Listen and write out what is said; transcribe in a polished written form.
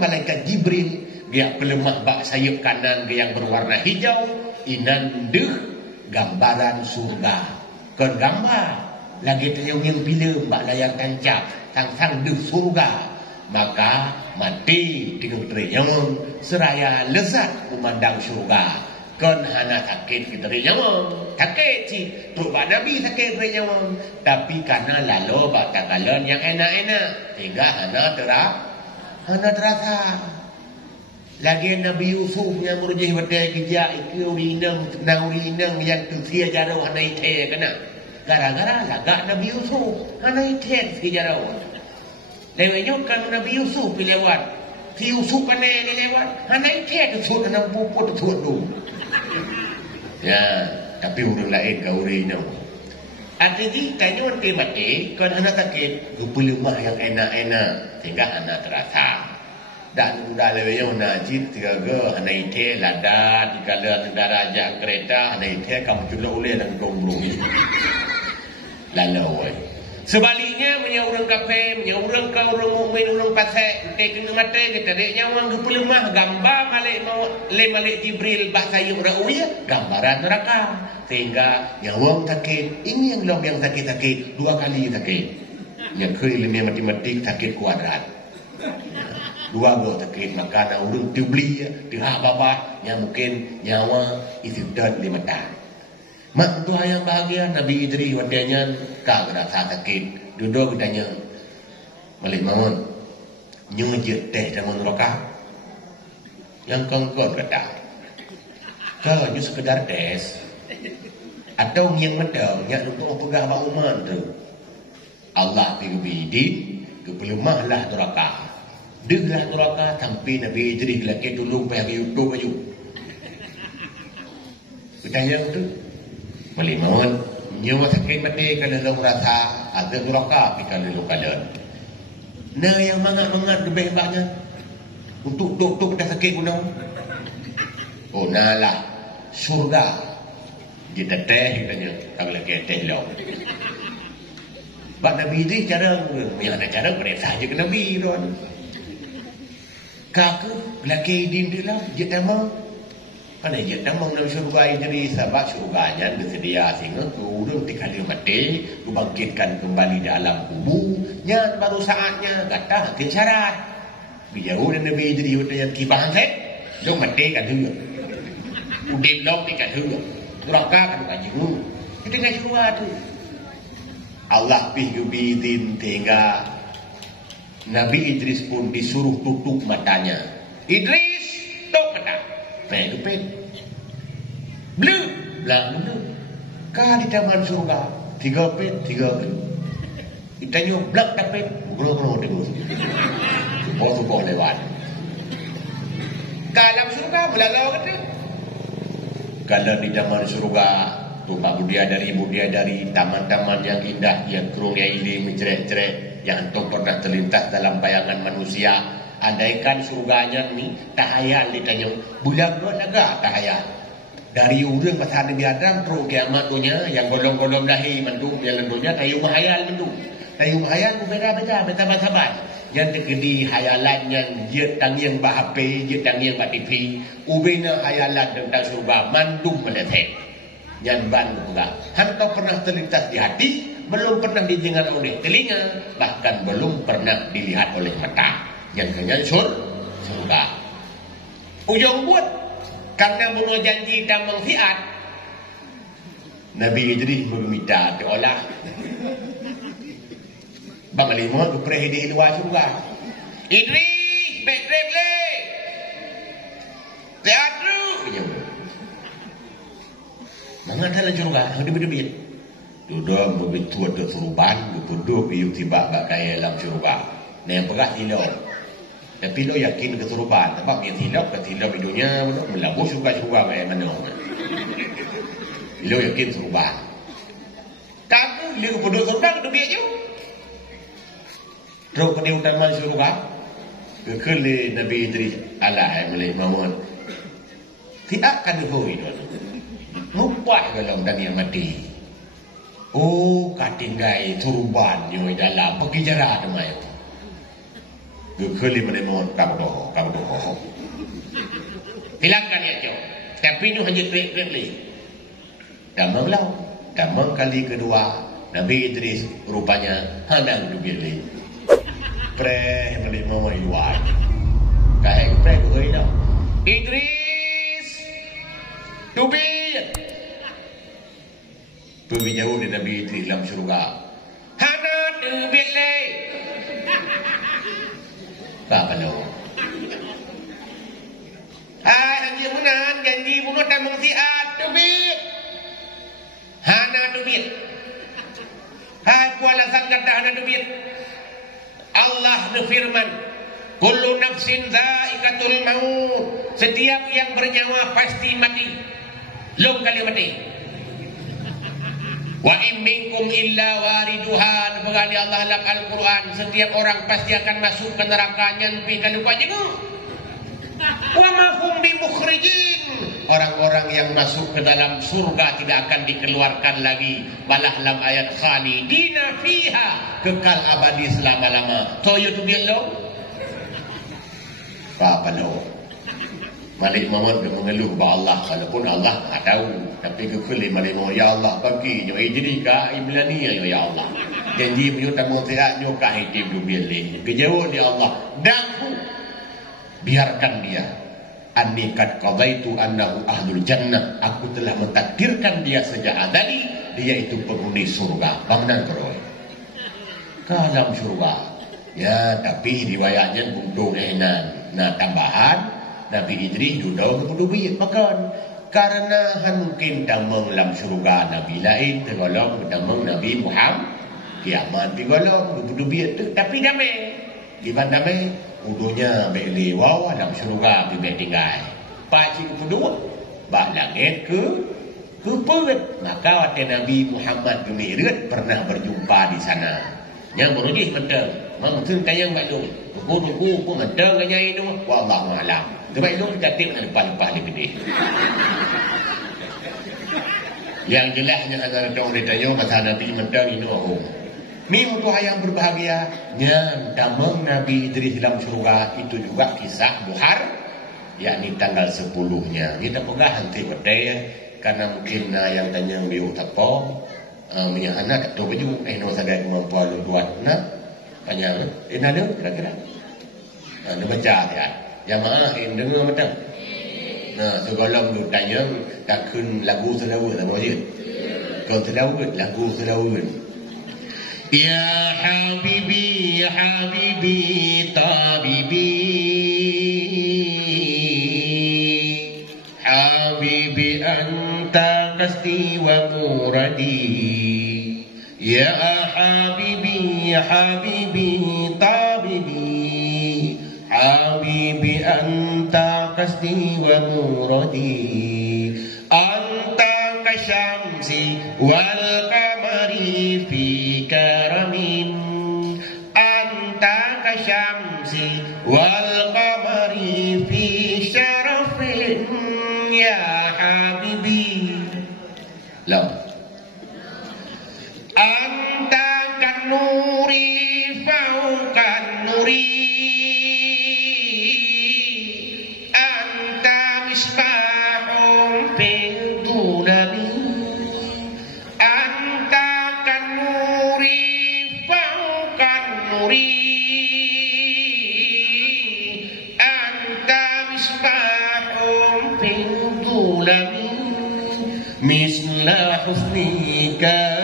malaikat Jibril dia pelemah bak sayap kanan yang berwarna hijau inan deh gambaran surga. Kon gambar lagi ternyung film bak layar tancap sang deh surga. Maka mati dengan terinyong seraya lezat memandang surga. Kon hana sakit kita terinyong sakit si perubahan Nabi sakit terinyong, tapi karena lalu bak takalan yang enak-enak sehingga hana terasa. Lagi Nabi Yusuf yang merujih badai kerja itu urinang yang tersia jarau hana ite kena gara-gara lagak Nabi Yusuf hana ite tersia jarau. Lewat kan Nabi Yusuf lewat. Si Yusuf kan lewat. Hana ite tu suat nak puput tu tu. Ya, tapi orang lain kau orang itu. Artinya tanya orang mati, kan anak sakit, kepelemah yang enak-enak sehingga anak terasa. Dan dah lewat najib tiga anak ite lada di kala negara ajak kereta anak ite kamu culak oleh dan gombrong. Lalu. Sebaliknya punya orang kafir, punya orang kau orang mukmin, orang fasik, kita kena mati kita dek nyawang kepelemah gambar malik Jibril bahasa yang rauya gambaran neraka sehingga nyawang sakit. Ini yang sakit dua kali sakit. Yang ke ilmu matematik sakit kuadrat. Dua go sakit maka nak urung tibli tihak baba yang mungkin nyawa isi dan limatan. Mak tu yang bahagia Nabi Idris wadanya kak rasa sakit duduk tanya Malik Mamun nyujud teh dengan neraka yang kongkon kata kau hanya sekedar tes atau yang medang yang untuk pegang Abang Umar tu Allah pilih kepelemahlah neraka deglah neraka sampai Nabi Idris lagi tolong pergi YouTube baju bertanya tu Malimun nyawa sakit mati kalau lo merasa ada neraka tapi kalau lo kalian nah yang mangat-mangat lebih banyak untuk duk dah sakit guna oh nalah surga kita teh katanya kalau lagi teh lo bak Nabi ini cara yang ada cara perintah je ke Nabi tuan kakak laki din dia lah dia tamang kan dia tamang dalam syurga jadi sebab syurganya bersedia sehingga turun dikali mati dibangkitkan kembali di alam kubur nya baru saatnya kata hasil syarat bijau dan Nabi jadi yang kibang set dong mati kan tu udip dong di kan tu neraka kan kaji dulu kita nggak syurga tu Allah bidin hingga Nabi Idris pun disuruh tutup matanya. Idris tutup mata. Itu pen. Belang. Kah di taman surga 3 pen. Ditanya belang tak pen. Belum dengar. Subuh lewat. Kalam surga belalau kata. Kalau di taman surga tumpah bidadari taman-taman yang indah yang kerung yang ini mencerai-cerai yang antum pernah terlintas dalam bayangan manusia. Andaikan surganya ni tahayal ditanya bulan dua naga tahayal dari urang pasal Nabi Adam terus kiamat dunia yang golong-golong lahir mendung yang lendunya tayu mahayal mendung tayu mahayal beda-beda sahabat yang terkedi hayalan yang dia tangiang bah HP dia tangiang bah TV ubena hayalan tentang surga mandung meletek yang ban enggak hantar pernah terlintas di hati belum pernah didengar oleh telinga, bahkan belum pernah dilihat oleh mata. Yang hanya surga. Ujung buat karena bunuh janji dan mengkhiat. Nabi Idris meminta diolah. Bang Lima berperih di luar surga. Idris, baik le. Teatru. Mengatakan surga, hidup-hidup. Duduk berbentuk ada suruban, duduk iu tiba bakai dalam syurga. Nah yang berat hilau. Tapi lo yakin ke suruban, sebab yang hilau ke hilau hidupnya melabuh syurga-syurga kayak mana. Lo yakin suruban. Kamu dia kedua surga kedua biar je. Terus ke utama syurga. Kekele Nabi Idris Allah Malik Mamun. Tidak akan dihui. Mumpah kalau dan yang mati. Oh, katinggai turban yo dalam pergi jarah demai. Gekeli menemon kabodoh. Hilangkan ya jauh. Tapi itu hanya trik-trik. Damang kali kedua Nabi Idris rupanya hanang dubili. Pre menemon iwan. Kahek pre oi dah. Idris dubil. Pergi jauh dari Nabi Idris dalam syurga. Hanang dubili. Apa lo? Anjir menahan janji bunuh dan mengsiat dubit. Hana dubit. Kuala sangat hana dubit. Allah berfirman, kullu nafsin za'iqatul maut. Setiap yang bernyawa pasti mati. Lom kali mati. Wa in minkum illa wariduha. Berkali Allah dalam Al-Quran, setiap orang pasti akan masuk ke neraka nyampi kalau lupa jenguk. Wa ma hum bimukhrijin. Orang-orang yang masuk ke dalam surga tidak akan dikeluarkan lagi. Malah dalam ayat khalidina fiha, kekal abadi selama-lama. So you to be alone. Apa lo? Malik Muhammad dia mengeluh kepada Allah, walaupun Allah tak tahu, tapi kekali Malik Muhammad, ya Allah bagi nyo jadi ka iblani ya Allah. Janji punya tamu tiak nyo ka hidup dubil. Kejauh dia Allah. Dan biarkan dia. Anni kad qadaitu annahu ahlul jannah. Aku telah mentakdirkan dia sejak azali dia itu penghuni surga. Bangnan keroy. Kalam surga. Ya, tapi riwayatnya buntung enan. Nah, tambahan Nabi Idris duduk ke duit makan. Karena mungkin damang dalam surga Nabi lain tergolong damang Nabi Muhammad. Kiamat tergolong duit tu tapi damai. Di mana damai? Udunya beli wow dalam surga bibir tinggal. Pakcik kedua, bak langit ke perut. Maka waktu Nabi Muhammad bin Mi'raj pernah berjumpa di sana. Yang berujih mentang, mungkin kayang maklum. Tunggu pun mentang kaya itu. Wallahu a'lam. Sebab itu kita tengok lepas-lepas dia gede. Yang jelasnya antara orang ditanya kata Nabi mentang ini orang. Ni untuk yang berbahagia. Yang damang Nabi Idris dalam surga itu juga kisah Muhar, yakni tanggal 10-nya. Kita pegang hanti berdaya karena mungkin yang tanya biu tapo punya anak atau baju no sadar kemampuan buat nak tanya ada kira-kira ada baca ya jamaah dengar betul. Nah sekolah tu tanya tak kun lagu selawat sama je. Kau selawat lagu selawat. Ya habibi tabibi habibi anta qasdi wa muradi. Ya habibi tabibi habibi anta qasdi wa muradi. Anta kasyamsi wal qamari fi karamin. Anta kasyamsi wal qamari fi syarafin. Ya habibi lam anta kan nuri faukan nuri. Anta misbahum fil dunami. Anta kan nuri faukan nuri. Anta misbahum fil dunami. Misla husnika